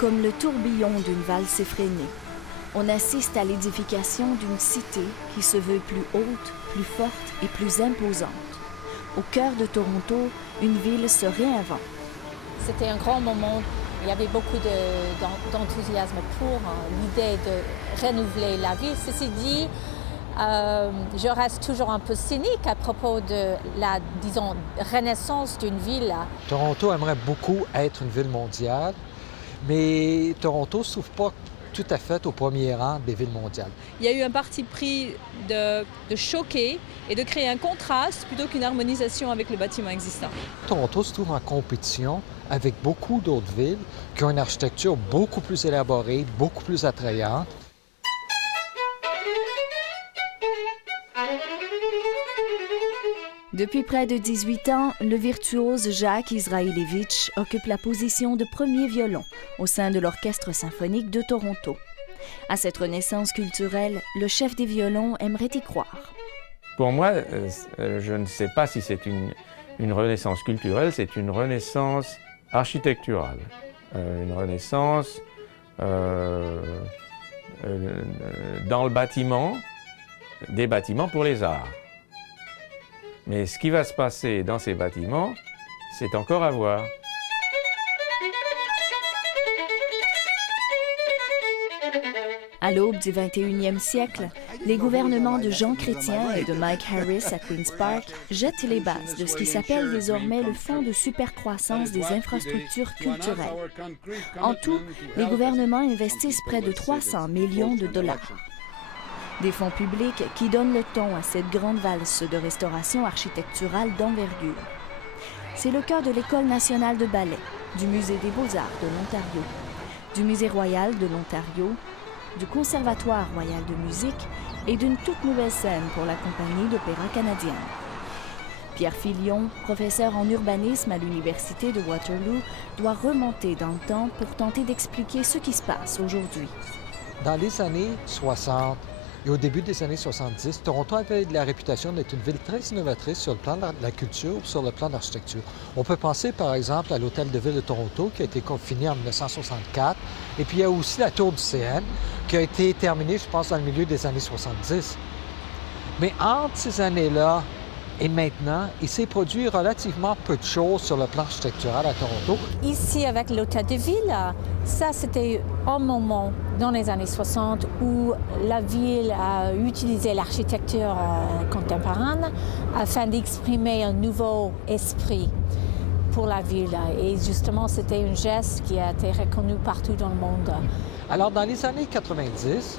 Comme le tourbillon d'une valse effrénée, on assiste à l'édification d'une cité qui se veut plus haute, plus forte et plus imposante. Au cœur de Toronto, une ville se réinvente. C'était un grand moment. Il y avait beaucoup d'enthousiasme pour l'idée de renouveler la ville. Ceci dit, je reste toujours un peu cynique à propos de la, disons, renaissance d'une ville. Toronto aimerait beaucoup être une ville mondiale, mais Toronto ne se trouve pas tout à fait au premier rang des villes mondiales. Il y a eu un parti pris de choquer et de créer un contraste plutôt qu'une harmonisation avec le bâtiment existant. Toronto se trouve en compétition avec beaucoup d'autres villes qui ont une architecture beaucoup plus élaborée, beaucoup plus attrayante. Depuis près de 18 ans, le virtuose Jacques Israelevich occupe la position de premier violon au sein de l'Orchestre symphonique de Toronto. À cette renaissance culturelle, le chef des violons aimerait y croire. Pour moi, je ne sais pas si c'est une renaissance culturelle, c'est une renaissance architecturale. Une renaissance dans le bâtiment, des bâtiments pour les arts. Mais ce qui va se passer dans ces bâtiments, c'est encore à voir. À l'aube du 21e siècle, les gouvernements de Jean Chrétien et de Mike Harris à Queen's Park jettent les bases de ce qui s'appelle désormais le Fonds de supercroissance des infrastructures culturelles. En tout, les gouvernements investissent près de 300 millions de dollars. Des fonds publics qui donnent le ton à cette grande valse de restauration architecturale d'envergure. C'est le cas de l'École nationale de ballet, du Musée des beaux-arts de l'Ontario, du Musée royal de l'Ontario, du Conservatoire royal de musique et d'une toute nouvelle scène pour la compagnie d'opéra canadienne. Pierre Filion, professeur en urbanisme à l'Université de Waterloo, doit remonter dans le temps pour tenter d'expliquer ce qui se passe aujourd'hui. Dans les années 60, et au début des années 70, Toronto avait la réputation d'être une ville très innovatrice sur le plan de la culture, sur le plan de l'architecture. On peut penser par exemple à l'Hôtel de Ville de Toronto qui a été fini en 1964. Et puis il y a aussi la Tour du CN qui a été terminée, je pense, dans le milieu des années 70. Mais entre ces années-là et maintenant, il s'est produit relativement peu de choses sur le plan architectural à Toronto. Ici, avec l'Hôtel de Ville, ça c'était un moment dans les années 60 où la ville a utilisé l'architecture contemporaine afin d'exprimer un nouveau esprit pour la ville. Et justement, c'était un geste qui a été reconnu partout dans le monde. Alors, dans les années 90,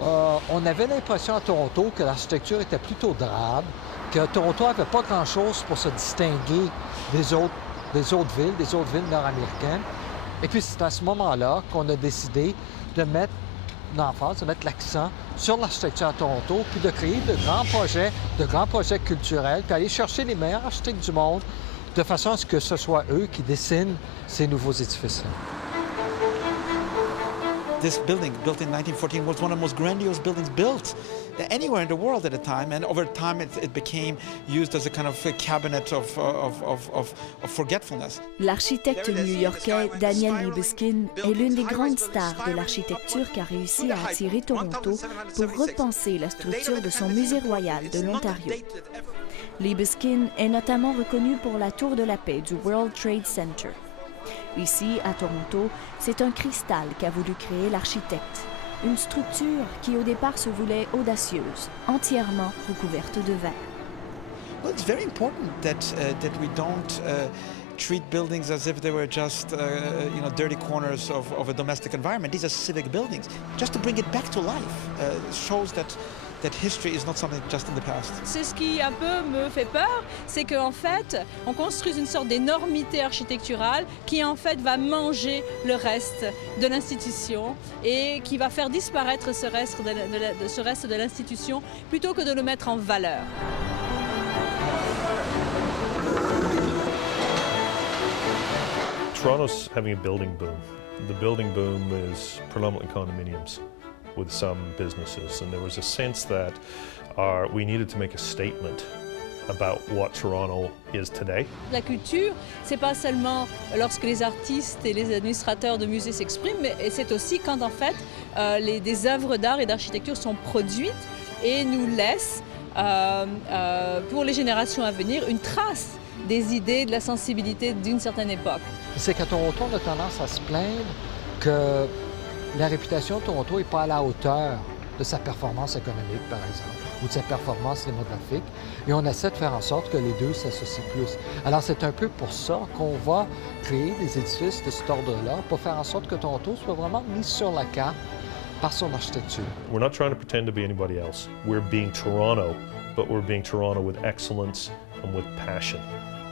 on avait l'impression à Toronto que l'architecture était plutôt drabe, que Toronto n'avait pas grand-chose pour se distinguer des autres villes nord-américaines. Et puis c'est à ce moment-là qu'on a décidé de mettre l'emphase, de mettre l'accent sur l'architecture à Toronto, puis de créer de grands projets culturels, puis aller chercher les meilleurs architectes du monde, de façon à ce que ce soit eux qui dessinent ces nouveaux édifices-là. This building, built in 1914, was one of the most grandiose buildings built anywhere in the world at the time. And over time, it became used as a kind of a cabinet of forgetfulness. L'architecte new-yorkais Daniel Libeskind est l'une des grandes stars de l'architecture qui a réussi à attirer Toronto pour repenser la structure de son musée royal de l'Ontario. Libeskind est notamment reconnu pour la Tour de la Paix du World Trade Center. Ici, à Toronto, c'est un cristal qu'a voulu créer l'architecte. Une structure qui, au départ, se voulait audacieuse, entièrement recouverte de verre. Well, it's very important that we don't treat buildings as if they were just dirty corners of a domestic environment. These are civic buildings. Just to bring it back to life shows that history is not something just in the past. C'est ce qui un peu me fait peur, c'est qu'en fait, on construise une sorte d'énormité architecturale qui en fait va manger le reste de l'institution et qui va faire disparaître ce reste de l'institution plutôt que de le mettre en valeur. Toronto's having a building boom. The building boom is predominantly condominiums with some businesses, and there was a sense that we needed to make a statement about what Toronto is today. La culture, c'est pas seulement lorsque les artistes et les administrateurs de musées s'expriment, mais c'est aussi quand en fait des œuvres d'art et d'architecture sont produites et nous laissent pour les générations à venir une trace des idées, de la sensibilité d'une certaine époque. C'est qu'à Toronto, on a tendance à se plaindre que la réputation de Toronto n'est pas à la hauteur de sa performance économique, par exemple, ou de sa performance démographique. Et on essaie de faire en sorte que les deux s'associent plus. Alors, c'est un peu pour ça qu'on va créer des édifices de cet ordre-là, pour faire en sorte que Toronto soit vraiment mis sur la carte par son architecture. We're not trying to pretend to be anybody else. We're being Toronto, but we're being Toronto with excellence and with passion,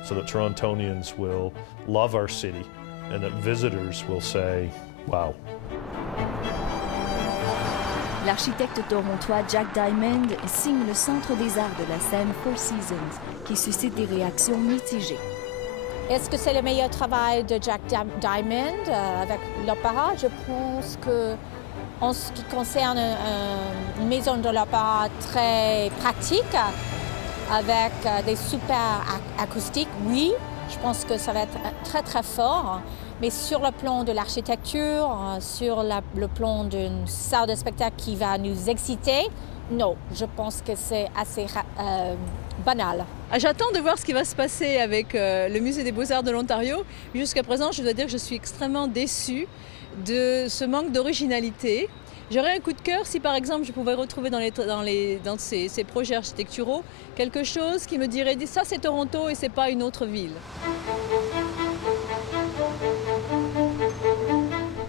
so that Torontonians will love our city and that visitors will say, wow. L'architecte torontois Jack Diamond signe le Centre des arts de la scène Four Seasons, qui suscite des réactions mitigées. Est-ce que c'est le meilleur travail de Jack Diamond avec l'opéra? Je pense que, en ce qui concerne une maison de l'opéra très pratique, avec des super acoustiques, oui, je pense que ça va être très très fort. Mais sur le plan de l'architecture, sur le plan d'une salle de spectacle qui va nous exciter, non, je pense que c'est assez banal. J'attends de voir ce qui va se passer avec le Musée des Beaux-Arts de l'Ontario. Jusqu'à présent, je dois dire que je suis extrêmement déçue de ce manque d'originalité. J'aurais un coup de cœur si, par exemple, je pouvais retrouver dans ces projets architecturaux quelque chose qui me dirait « ça, c'est Toronto et c'est pas une autre ville ».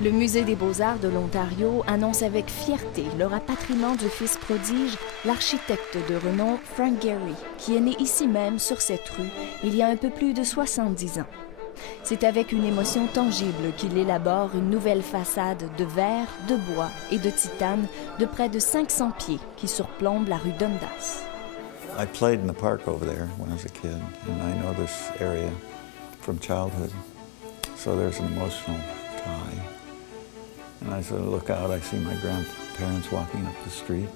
Le Musée des Beaux-Arts de l'Ontario annonce avec fierté le rapatriement du fils prodige, l'architecte de renom Frank Gehry, qui est né ici même sur cette rue il y a un peu plus de 70 ans. C'est avec une émotion tangible qu'il élabore une nouvelle façade de verre, de bois et de titane de près de 500 pieds qui surplombe la rue Dundas. I played in the park over there when I was a kid, and I know this area from childhood, so there's an emotional tie. And as I look out, I see my grandparents walking up the street.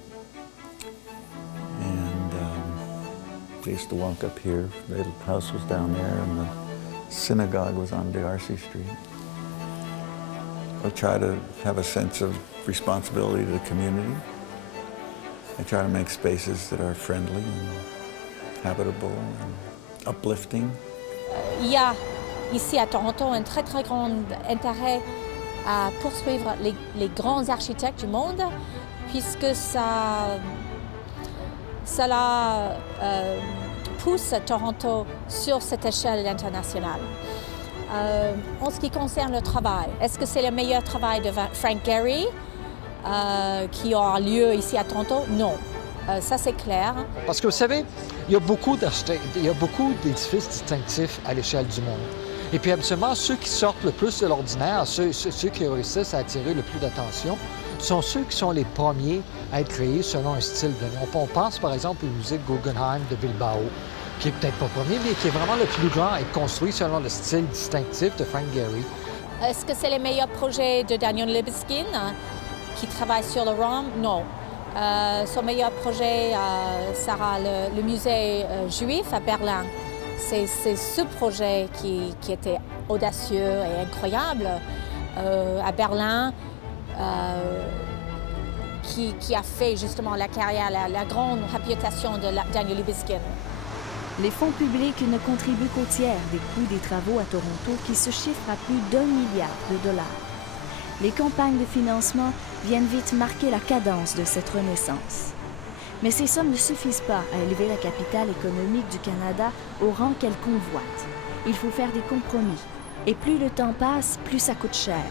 And they used to walk up here. The house was down there, and the synagogue was on D'Arcy Street. I try to have a sense of responsibility to the community. I try to make spaces that are friendly and habitable and uplifting. Il y a ici à Toronto un très très grand intérêt à poursuivre les grands architectes du monde, puisque ça pousse Toronto sur cette échelle internationale. En ce qui concerne le travail, est-ce que c'est le meilleur travail de Frank Gehry qui aura lieu ici à Toronto? Non. Ça, c'est clair. Parce que vous savez, il y a beaucoup d'édifices distinctifs à l'échelle du monde. Et puis, absolument, ceux qui sortent le plus de l'ordinaire, ceux qui réussissent à attirer le plus d'attention, sont ceux qui sont les premiers à être créés selon un style donné. On pense, par exemple, au musée Guggenheim de Bilbao, qui est peut-être pas premier, mais qui est vraiment le plus grand à être construit selon le style distinctif de Frank Gehry. Est-ce que c'est le meilleur projet de Daniel Libeskind, qui travaille sur le ROM? Non. Son meilleur projet sera le musée juif à Berlin. C'est ce projet qui était audacieux et incroyable à Berlin, qui a fait justement la carrière, la grande réputation de Daniel Libeskind. Les fonds publics ne contribuent qu'au tiers des coûts des travaux à Toronto qui se chiffrent à plus d'1 milliard de dollars. Les campagnes de financement viennent vite marquer la cadence de cette renaissance. Mais ces sommes ne suffisent pas à élever la capitale économique du Canada au rang qu'elle convoite. Il faut faire des compromis. Et plus le temps passe, plus ça coûte cher.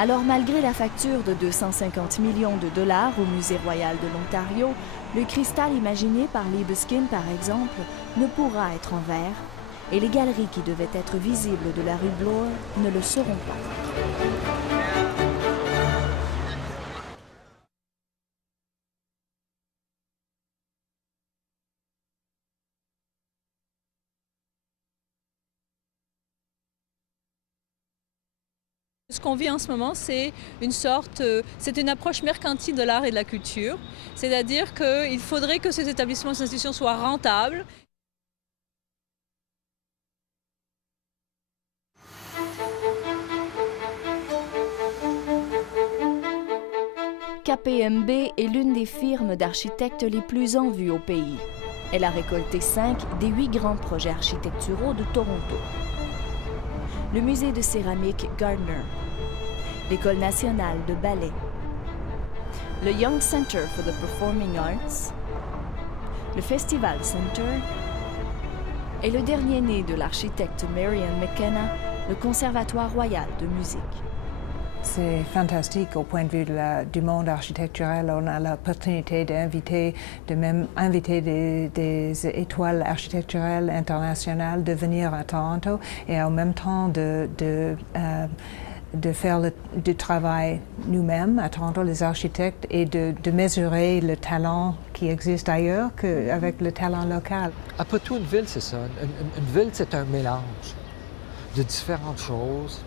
Alors malgré la facture de 250 millions de dollars au Musée royal de l'Ontario, le cristal imaginé par Libeskind, par exemple, ne pourra être en verre, et les galeries qui devaient être visibles de la rue Bloor ne le seront pas. Ce qu'on vit en ce moment, c'est une approche mercantile de l'art et de la culture. C'est-à-dire qu'il faudrait que ces établissements, ces institutions soient rentables. KPMB est l'une des firmes d'architectes les plus en vue au pays. Elle a récolté 5 des 8 grands projets architecturaux de Toronto. Le musée de céramique Gardner, l'École nationale de ballet, le Young Center for the Performing Arts, le Festival Center et le dernier né de l'architecte Marion McKenna, le Conservatoire royal de musique. C'est fantastique au point de vue du monde architectural. On a l'opportunité d'inviter, de même inviter des étoiles architecturales internationales de venir à Toronto et en même temps de faire du travail nous-mêmes à Toronto, les architectes, et de mesurer le talent qui existe ailleurs avec le talent local. Après tout, une ville, c'est ça. Une ville, c'est un mélange de différentes choses.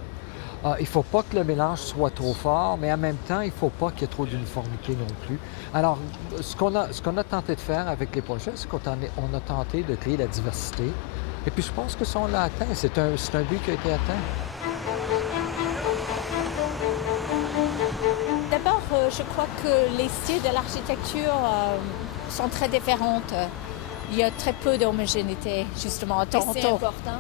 Il ne faut pas que le mélange soit trop fort, mais en même temps, il ne faut pas qu'il y ait trop d'uniformité non plus. Alors, ce qu'on a tenté de faire avec les projets, c'est qu'on a tenté de créer la diversité. Et puis, je pense que ça, on l'a atteint. C'est un but qui a été atteint. D'abord, je crois que les styles de l'architecture sont très différents. Il y a très peu d'homogénéité, justement, à Toronto. C'est important?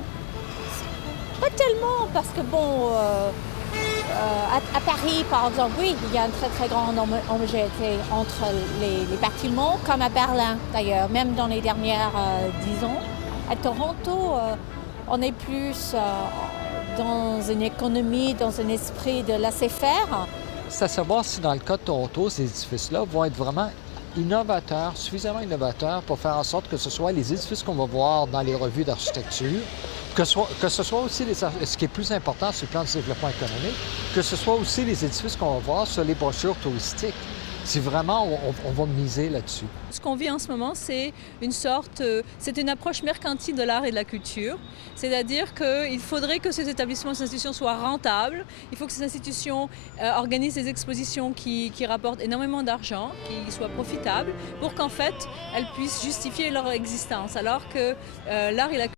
Pas tellement, parce que bon, à Paris, par exemple, oui, il y a une très très grande homogénéité entre les bâtiments, comme à Berlin d'ailleurs, même dans les dernières 10 ans. À Toronto, on est plus dans une économie, dans un esprit de laisser-faire. C'est à savoir si dans le cas de Toronto, ces édifices-là vont être vraiment innovateurs, suffisamment innovateurs pour faire en sorte que ce soit les édifices qu'on va voir dans les revues d'architecture, que ce soit aussi, ce qui est plus important sur le plan du développement économique, que ce soit aussi les édifices qu'on va voir sur les brochures touristiques. Si vraiment on va miser là-dessus. Ce qu'on vit en ce moment, c'est c'est une approche mercantile de l'art et de la culture. C'est-à-dire qu'il faudrait que ces établissements, ces institutions soient rentables. Il faut que ces institutions organisent des expositions qui rapportent énormément d'argent, qui soient profitables, pour qu'en fait, elles puissent justifier leur existence. Alors que l'art et la culture